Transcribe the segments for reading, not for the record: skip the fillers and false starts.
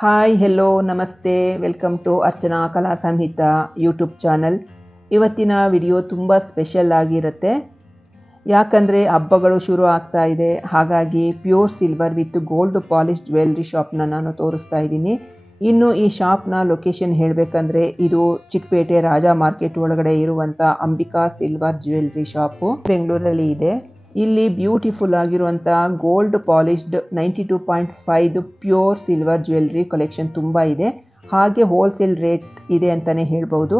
Hi hello namaste welcome to Archana Kala Samhita YouTube channel. ಇವತ್ತಿನ video ತುಂಬ special ಆಗಿರುತ್ತೆ. ಯಾಕಂದರೆ ಹಬ್ಬಗಳು ಶುರು ಆಗ್ತಾ ಇದೆ, ಹಾಗಾಗಿ pure silver with gold polish jewellery ಶಾಪ್ನ ನಾನು ತೋರಿಸ್ತಾ ಇದ್ದೀನಿ. ಇನ್ನು ಈ ಶಾಪ್ನ ಲೊಕೇಶನ್ ಹೇಳಬೇಕಂದ್ರೆ ಇದು ಚಿಕ್ಕಪೇಟೆ ರಾಜಾ ಮಾರ್ಕೆಟ್ ಒಳಗಡೆ ಇರುವಂಥ ಅಂಬಿಕಾ ಸಿಲ್ವರ್ ಜ್ಯುವೆಲ್ರಿ ಶಾಪು ಬೆಂಗಳೂರಲ್ಲಿ ಇದೆ. ಇಲ್ಲಿ ಬ್ಯೂಟಿಫುಲ್ ಆಗಿರುವಂಥ gold polished 92.5 pure silver jewellery collection ತುಂಬ ಇದೆ. ಹಾಗೆ ಹೋಲ್ಸೇಲ್ ರೇಟ್ ಇದೆ ಅಂತಲೇ ಹೇಳ್ಬೋದು.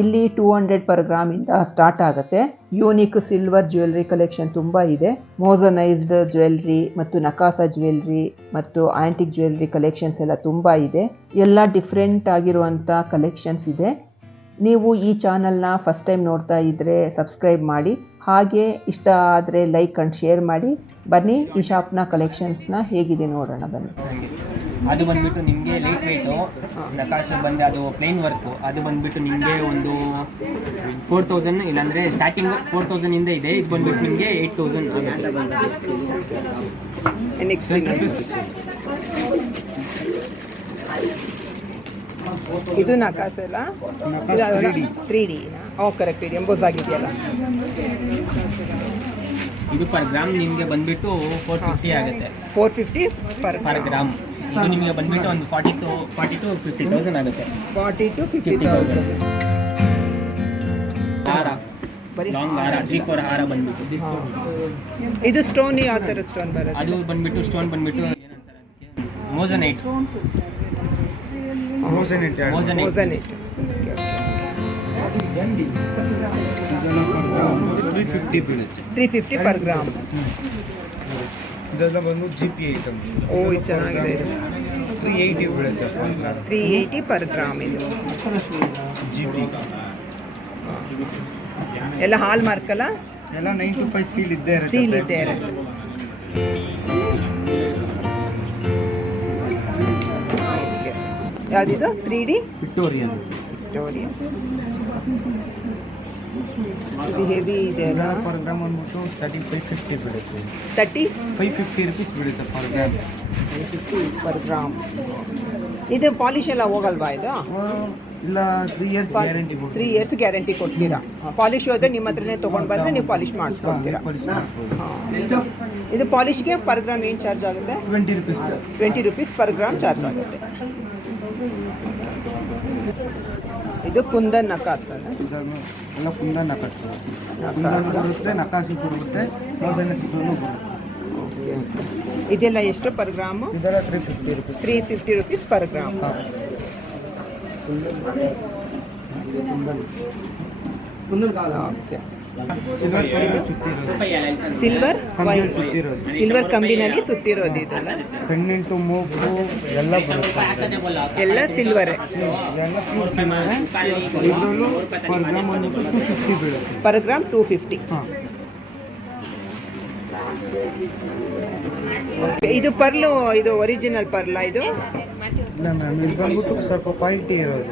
ಇಲ್ಲಿ 200 ಪರ್ ಗ್ರಾಮಿಂದ ಸ್ಟಾರ್ಟ್ ಆಗುತ್ತೆ. ಯೂನಿಕ್ ಸಿಲ್ವರ್ ಜ್ಯುವೆಲ್ರಿ ಕಲೆಕ್ಷನ್ ತುಂಬ ಇದೆ. ಮೋಸನೈಸ್ಡ್ ಜ್ಯುವೆಲ್ರಿ ಮತ್ತು ನಕಾಸ ಜ್ಯುವೆಲ್ರಿ ಮತ್ತು ಆಂಟಿಕ್ ಜ್ಯುವೆಲ್ರಿ ಕಲೆಕ್ಷನ್ಸ್ ಎಲ್ಲ ತುಂಬ ಇದೆ. ಎಲ್ಲ ಡಿಫ್ರೆಂಟ್ ಆಗಿರುವಂಥ ಕಲೆಕ್ಷನ್ಸ್ ಇದೆ. ನೀವು ಈ ಚಾನಲ್ನ ಫಸ್ಟ್ ಟೈಮ್ ನೋಡ್ತಾ ಇದ್ದರೆ ಸಬ್ಸ್ಕ್ರೈಬ್ ಮಾಡಿ, ಹಾಗೆ ಇಷ್ಟ ಆದರೆ ಲೈಕ್ ಆ್ಯಂಡ್ ಶೇರ್ ಮಾಡಿ. ಬನ್ನಿ ಈ ಶಾಪ್ನ ಕಲೆಕ್ಷನ್ಸ್ನ ಹೇಗಿದೆ ನೋಡೋಣ ಬನ್ನಿ. ಅದು ಬಂದ್ಬಿಟ್ಟು ನಿಮಗೆ ಲೈಟ್ ವೆಯ್ಟು ನಕಾಶ ಬಂದು ಅದು ಪ್ಲೇನ್ ವರ್ಕು. ಅದು ಬಂದ್ಬಿಟ್ಟು ನಿಮಗೆ ಒಂದು 4000, ಇಲ್ಲಾಂದರೆ ಸ್ಟಾರ್ಟಿಂಗು 4000 ಇಂದ ಇದೆ. ಇದು ಬಂದ್ಬಿಟ್ಟು ನಿಮಗೆ 8000 ಇದು ನಕಾಸ ಅಲ್ಲ, 3D ಕರೆಕ್ಟ್ ಇದೆ, ಎಂಬೋಸ್ ಆಗಿದೆಯಲ್ಲ. ಇದು ಪರ್ ಗ್ರಾಮ್ ನಿಮಗೆ ಬಂದ್ಬಿಟ್ಟು 450 ಆಗುತ್ತೆ. 450 ಪರ್ ಗ್ರಾಮ್. ಇದು ನಿಮಗೆ ಬಂದ್ಬಿಟ್ಟು ಒಂದು 40 to 50,000 ಆಗುತ್ತೆ. 40 to 50,000. ಹಾರ, ಲಾಂಗ್ ಹಾರ, 3-4 ಹಾರ ಬಂದ್ಬಿಟ್ಟು. ಇದು ಸ್ಟೋನ್ ಯಾವ ಥರ ಸ್ಟೋನ್ ಬರುತ್ತೆ? ಅದು ಬಂದ್ಬಿಟ್ಟು ಸ್ಟೋನ್ ಬಂದ್ಬಿಟ್ಟು ಮೋಸನೈಟ್. 350 ಪರ್ ಗ್ರಾಮ್. ಇದೆಲ್ಲ ಬಂದು GP ಐಟಮ್. ಇದು ಚೆನ್ನಾಗಿದೆ. 380 ಬೀಳುತ್ತೆ 380 ಪರ್ ಗ್ರಾಮ್. ಇದು GP ಎಲ್ಲ ಹಾಲ್ ಮಾರ್ಕ್ ಅಲ್ಲ, ಎಲ್ಲ 9 to 5 ಸೀಲ್ ಇದ್ದೇ ಇರುತ್ತೆ. ಸೀಲ್ ಇದ್ದೇ ಇರುತ್ತೆ. ಯಾವುದಿದು? 3D Victorian. ಇದು ಹೆವಿ ಇದೆ ಅಲ್ಲ. ಪರ್ ಗ್ರಾಮ್ ಅಂದ್ಬಿಟ್ಟು 550 ಬೀಳುತ್ತೆ. 550 ರುಪೀಸ್ ಬೀಳುತ್ತೆ ಪರ್ ಗ್ರಾಮ್. 550 per gram. ಇದು ಪಾಲಿಶ್ ಎಲ್ಲ ಹೋಗಲ್ವಾ ಇದು? ಇಲ್ಲ, 3 years ಗ್ಯಾರಂಟಿ. 3 years ಗ್ಯಾರಂಟಿ ಕೊಡ್ತೀರಾ? ಪಾಲಿಶ್ ಹೋದ್ರೆ ನಿಮ್ಮ ಹತ್ರನೇ ತೊಗೊಂಡು ಬಂದರೆ ನೀವು ಪಾಲಿಶ್ ಮಾಡಿಸ್ಕೊಡ್ತೀರಾ? ಇದು ಪಾಲಿಶ್ಗೆ ಪರ್ ಗ್ರಾಮ್ ಏನು ಚಾರ್ಜ್ ಆಗುತ್ತೆ? 20 rupees ಪರ್ ಗ್ರಾಮ್ ಚಾರ್ಜ್ ಆಗುತ್ತೆ. ಇದು ಕುಂದನ್ ನಕಾಸ್ ಎಲ್ಲ ಕುಂದನ್ ನಕಾಸ್ ಬರುತ್ತೆ, ನಕಾಸಿ ಬರುತ್ತೆ, ಮೋಸನೈಟ್ ಬರುತ್ತೆ. ಇದೆಲ್ಲ ಎಷ್ಟು ಪರ್ ಗ್ರಾಮು? ಇದೆಲ್ಲ 350 rupees. 350 rupees per gram. Silver ಕಂಬಿನಲ್ಲಿ ಸುತ್ತಿರೋದು ಇದೆಲ್ಲ. ಪೆಂಡೆಂಟು, ಮೂಗು ಎಲ್ಲ ಬರುತ್ತೆ. ಎಲ್ಲ ಸಿಲ್ವರೇ. ಪರ್ ಗ್ರಾಮ್ ಒಂದು 250 ಬೀಳುತ್ತೆ. Per gram 250. ಇದು ಪರ್ಲು, ಇದು ಒರಿಜಿನಲ್ ಪರ್ಲ ಇದು? ಇಲ್ಲ ಮ್ಯಾಮ್, ಇದು ಬಂದ್ಬಿಟ್ಟು ಸ್ವಲ್ಪ ಕ್ವಾಲಿಟಿ ಇರೋದು.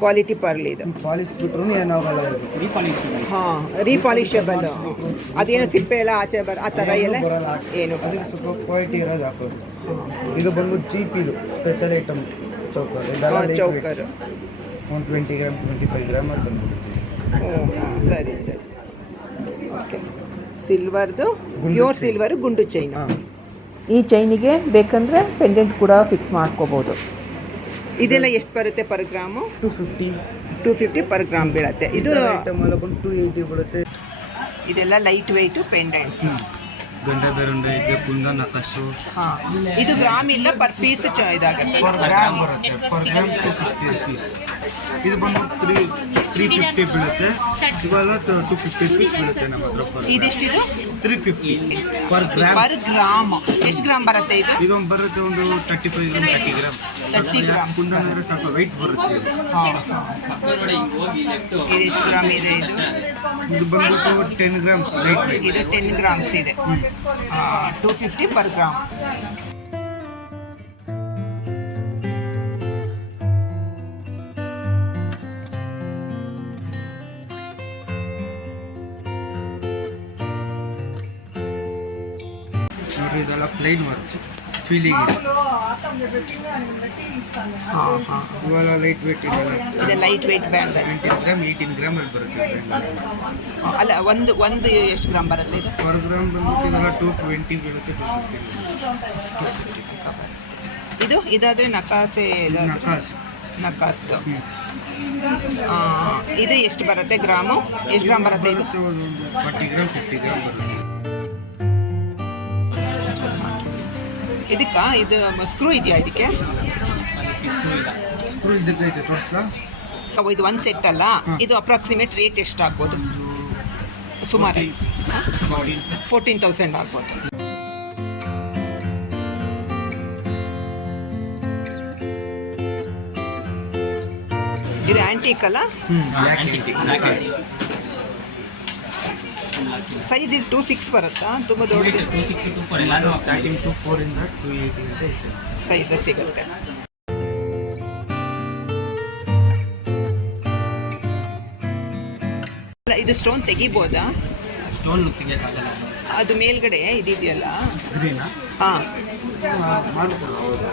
ಕ್ವಾಲಿಟಿ ಪರ್ಲ್ ಇದು. ಪಾಲಿಶ್ ಬಿಟ್ರೂ ಏನಾಗಲ್ಲ. ಹಾಂ, ರೀಪಾಲಿಷಬಲ್. ಅದೇನೋ ಸಿಪ್ಪೆ ಎಲ್ಲ ಆಚೆ ಆ ಥರ ಎಲ್ಲ ಏನು? ಅದಕ್ಕೆ ಸ್ವಲ್ಪ ಕ್ವಾಲಿಟಿ ಇರೋದು ಹಾಕೋದು. ಇದು ಬಂದು GP, ಇದು ಸ್ಪೆಷಲ್ ಐಟಮ್ ಚೌಕರ್. ಚೌಕರ್ 120 ಗ್ರಾಮ್ 25 ಗ್ರಾಮ್ ಅದು ಬಂದ್ಬಿಡುತ್ತೆ. ಸರಿ. ಓಕೆ. ಸಿಲ್ವರ್ದು, ಪ್ಯೂರ್ ಸಿಲ್ವರ್ ಗುಂಡು ಚೈನ್. ಈ ಚೈನಿಗೆ ಬೇಕಂದ್ರೆ ಪೆಂಡೆಂಟ್ ಕೂಡ ಫಿಕ್ಸ್ ಮಾಡ್ಕೋಬೋದು. ಇದೆಲ್ಲ ಎಷ್ಟು ಬರುತ್ತೆ ಪರ್ ಗ್ರಾಮು? 250 ಪರ್ ಗ್ರಾಮ್ ಬೀಳುತ್ತೆ. ಇದು ಐಟಮ್ ಎಲ್ಲ ಬಂದು 280 ಬೀಳುತ್ತೆ. ಇದೆಲ್ಲ ಲೈಟ್ ವೆಯ್ಟು ಪೆಂಡೆಂಟ್ಸ್. ಗಂಡೆ ಬೇರುಂಡೆ ಇದೆ, ಕುಂದನ್ ನಕಾಸು. ಹಾಂ, ಇದು ಗ್ರಾಮ್ ಇಲ್ಲ, ಪರ್ ಪೀಸ್ ಇದಾಗುತ್ತೆ. ಪರ್ ಗ್ರಾಮ್ ಬರುತ್ತೆ. Per gram 250 rupees. ಇದು ಬಂದು 350 ಬೀಳುತ್ತೆ. ಇವೆಲ್ಲ 250 rupees ಬೀಳುತ್ತೆ ನಮ್ಮ ಹತ್ರ. ಇದೆಷ್ಟಿದು? 350 ಪರ್ ಗ್ರಾಮ್. ಪರ್ ಗ್ರಾಮ್ ಎಷ್ಟು ಗ್ರಾಮ್ ಬರುತ್ತೆ ಇದು? ಇದು ಬರುತ್ತೆ ಒಂದು 35 ಗ್ರಾಮ್ 30 ಗ್ರಾಮ್. 30 ಗ್ರಾಮ್. ಕುಂದನ್ ಅಂದರೆ ಸ್ವಲ್ಪ ವೆಯ್ಟ್ ಬರುತ್ತೆ. ಇದೆಷ್ಟು ಗ್ರಾಮ್ ಇದೆ ಇದು? ಇದು ಬಂದ್ಬಿಟ್ಟು 10 ಗ್ರಾಮ್ಸ್ ಲೈಟ್ ವೆಯ್ಟ್. ಇದು 10 ಗ್ರಾಮ್ಸ್ ಇದೆ. 250 ಪರ್ ಗ್ರಾಮ್. ಇದೆಲ್ಲ ಪ್ಲೈನ್ ವರ್ಕ್. ಫೀಲಿಂಗ್ ಇದೆ. ಹಾಂ ಹಾಂ, ಇವೆಲ್ಲ ಲೈಟ್ ವೇಟ್ ಇದೆಲ್ಲ ಇದು light weight bangles. 19 gram 18 gram ಅಲ್ಲಿ ಬರುತ್ತೆ ಅಲ್ಲ, ಒಂದು ಒಂದು ಎಷ್ಟು ಗ್ರಾಮ್ ಬರುತ್ತೆ ಇದು? ಪರ್ ಗ್ರಾಮ್ ಬಂದ್ಬಿಟ್ಟು ಇದೆಲ್ಲ 220 ಬೀಳುತ್ತೆ, 250 ಇದು ಇದಾದರೆ ನಕಾಸೆ ನಕಾಸ್. ನಕಾಸ್ದು. ಇದು ಎಷ್ಟು ಬರುತ್ತೆ ಗ್ರಾಮು? ಎಷ್ಟು ಗ್ರಾಮ್ ಬರುತ್ತೆ ಇದು? ಒಂದು 40 ಗ್ರಾಮ್ 50 ಗ್ರಾಮ್ ಬರುತ್ತೆ. ಇದಕ್ಕೆ ಇದು ಸ್ಕ್ರೂ ಇದೆಯಾ ಇದಕ್ಕೆ? ಸ್ಕ್ರೂ ಇದಕ್ಕೈತೆ ತೋರಿಸ್ಲಾ? ಇದು ಒಂದು ಸೆಟ್ ಅಲ್ಲ, ಇದು ಅಪ್ರಾಕ್ಸಿಮೇಟ್ ರೇಟ್ ಎಷ್ಟು ಆಗ್ಬೋದು? ಸುಮಾರು 14,000 ಆಗ್ಬೋದು. ಇದು ಆ್ಯಂಟಿಕ್ ಅಲ್ಲ? ಸೈಜ್ ಇದು 2.6 ಬರುತ್ತಾ? ತುಂಬ ದೊಡ್ಡದು ಸ್ಟಾರ್ಟಿಂಗ್ 2.4 ಇಂದ 2.8 ಅಂತ ಐತೆ. ಸೈಜ್ ಸಿಗುತ್ತೆ. ಅಲ್ಲ, ಇದು ಸ್ಟೋನ್ ತೆಗಿಬೋದಾ? ಸ್ಟೋನ್ ತೆಗಿಯೋಕ್ಕಾಗಲ್ಲ. ಅದು ಮೇಲ್ಗಡೆ ಇದೆಯಲ್ಲ? ಗ್ರೀನಾ? ಹಾಂ, ಮಾಡ್ಕೊಡ್ಬೋದು.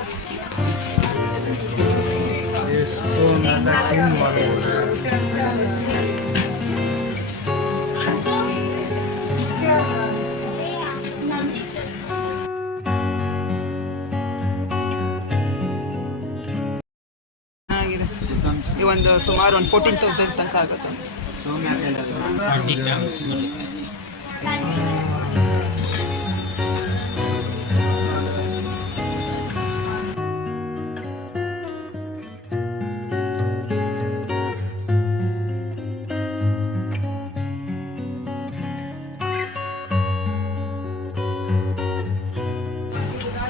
ಎಷ್ಟು ಚೇಂಜ್ ಮಾಡ್ಬೋದು. ಚೆನ್ನಾಗಿದೆ. ಇದು ಒಂದು ಸುಮಾರು ಒಂದು 14,000 ತನಕ ಆಗುತ್ತೆ. 30 ಗ್ರಾಮ್ಸ್ ಬರುತ್ತೆ.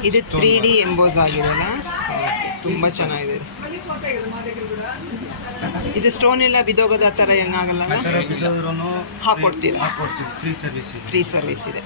ಇದು 3D ಎಂಬೋಸ್ ಆಗಿದೆಲ್ಲ, ತುಂಬ ಚೆನ್ನಾಗಿದೆ. ಇದು ಸ್ಟೋನ್ ಎಲ್ಲ ಬಿದೋಗೋದು ಆ ಥರ ಏನಾಗಲ್ಲ? ಆ ಥರ ಬಿದ್ದೋದ್ರೂ ಹಾಕ್ಕೊಡ್ತೀರಾ? ಹಾಕ್ಕೊಡ್ತೀವಿ. ಫ್ರೀ ಸರ್ವಿಸ್ ಇದೆ. ಫ್ರೀ ಸರ್ವಿಸ್ ಇದೆ.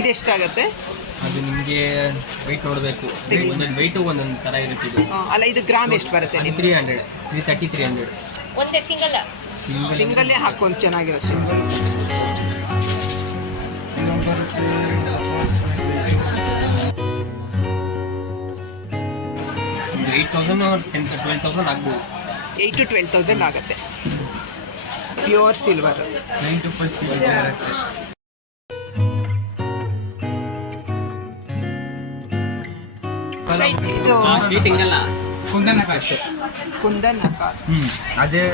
ಇದೆಷ್ಟಾಗತ್ತೆ? ಅದು ನಿಮಗೆ ವೆಯ್ಟ್ ನೋಡಬೇಕು. ಒಂದೊಂದು ವೆಯ್ಟು ಒಂದೊಂದು ಥರ ಇರುತ್ತೆ. ಇದು ಅಲ್ಲ, ಇದು ಗ್ರಾಮ್ ಎಷ್ಟು ಬರುತ್ತೆ ನಿಮ್ಗೆ? 300, 330, 300. ಒಂದೇ ಸಿಂಗಲ್ ಸಿಂಗಲ್ಲೇ ಹಾಕೊಂಡು ಚೆನ್ನಾಗಿರುತ್ತೆ. ಸಿಂಗಲ್ ಇನ್ನೊಂದು ಬರುತ್ತೆ 8,000 12,000 ಆಗ್ಬೋದು. 8,000 to 12,000 ಆಗುತ್ತೆ. Pure silver. 9 to 5 ಸಿಗುತ್ತೆ ಡೈರೆಕ್ಟ್. ಇದು ಶೀಟಿಂಗ್ ಅಲ್ಲ, ಕುಂದನ ಕಾಶು. ಕುಂದನ್ ನಕಾಸ್. ಅದೇ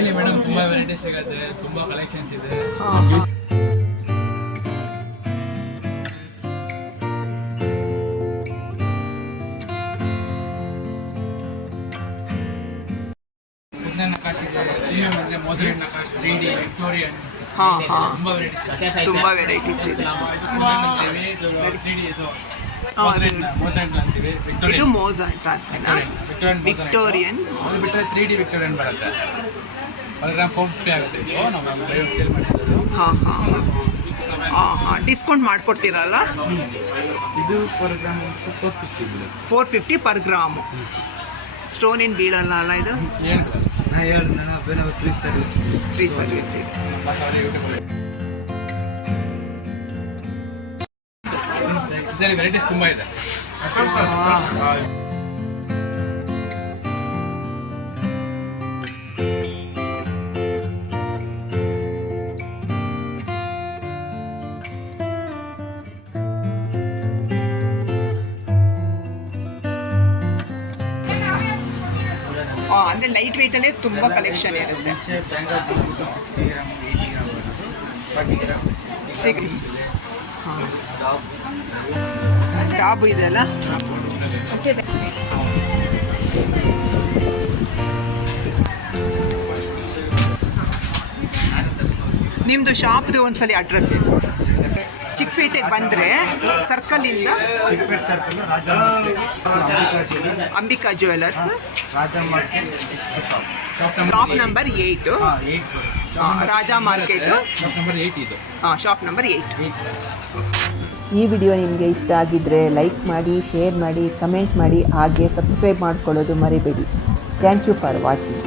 ಇಲ್ಲಿ ಮೇಡಮ್ ತುಂಬಾ ವೆರೈಟೀಸ್ ಸಿಗುತ್ತೆ, ತುಂಬಾ ಕಲೆಕ್ಷನ್ಸ್ ಇದೆ. ನಕಾಶ್ ಇದೆ, ಮತ್ತೆ ಮೊಸರಿನ ನಕಾಶ್, 3D, ವಿಕ್ಟೋರಿಯನ್, ತುಂಬಾ ವೆರೈಟೀಸ್ ಇದೆ. ತುಂಬಾ ವೆರೈಟೀಸ್ ಇದೆ. ಇದು 3D ಇದು ಮೊಸರಿನ ಅಂತೀವಿ. ಇದು ಮೋಝಾರ್ಟ್ ಅಂತನಾ? ವಿಕ್ಟೋರಿಯನ್. ಅದು ಬಿಟ್ಟರೆ 3D ವಿಕ್ಟೋರಿಯನ್ ಬರುತ್ತೆ. 1 ಗ್ರಾಮ್ 450 ಆಗುತ್ತೆ. ಇದು ನಾವು ಲೈವ್ ಸೇಲ್ ಮಾಡ್ತಿರೋದು. ಹಾಂ ಹಾಂ ಹಾಂ, ಡಿಸ್ಕೌಂಟ್ ಮಾಡಿಕೊಡ್ತೀರಲ್ಲ? ಇದು ಪರ್ ಗ್ರಾಮ್ 450 ಬೀಳುತ್ತೆ. 450 ಪರ್ ಗ್ರಾಮು. ಸ್ಟೋನ್ ಏನು ಬೀಳಲ್ಲ ಅಲ್ಲ ಇದು? ನಾ ಹೇಳಿದ್ನಲ್ಲ, ಬೇರೆ ಫ್ರೀ ಸರ್ವಿಸ್. ಫ್ರೀ ಸರ್ವಿಸ್ ಇದೆ. ಇದರಲ್ಲಿ ವೆರೈಟೀಸ್ ತುಂಬ ಇದೆ. ಅಂದರೆ ಲೈಟ್ ವೆಯ್ಟಲ್ಲೇ ತುಂಬ ಕಲೆಕ್ಷನ್ ಇರುತ್ತೆ. ಮುಂಚೆ ಬ್ಯಾಂಗಲ್ ಬಂದ್ಬಿಟ್ಟು 60 ಗ್ರಾಮ್ 80 ಗ್ರಾಮ್ ಬರೋದು 40 ಗ್ರಾಮ್ ಟಾಬು ಇದೆಲ್ಲ. ನಿಮ್ಮದು ಶಾಪ್ದು ಒಂದ್ಸಲಿ ಅಡ್ರೆಸ್ ಇದೆ. ಚಿಕ್ಕಪೇಟೆಗೆ ಬಂದರೆ ಸರ್ಕಲಿಂದ Chickpet circle Ambika jewellers Raja market 6th shop shop number 8. 8 Raja market shop number 8 ಇದು. Shop number 8. ಈ ವಿಡಿಯೋ ನಿಮಗೆ ಇಷ್ಟ ಆಗಿದ್ದರೆ ಲೈಕ್ ಮಾಡಿ, ಶೇರ್ ಮಾಡಿ, ಕಮೆಂಟ್ ಮಾಡಿ, ಹಾಗೆ ಸಬ್ಸ್ಕ್ರೈಬ್ ಮಾಡ್ಕೊಳ್ಳೋದು ಮರಿಬೇಡಿ. Thank you for watching.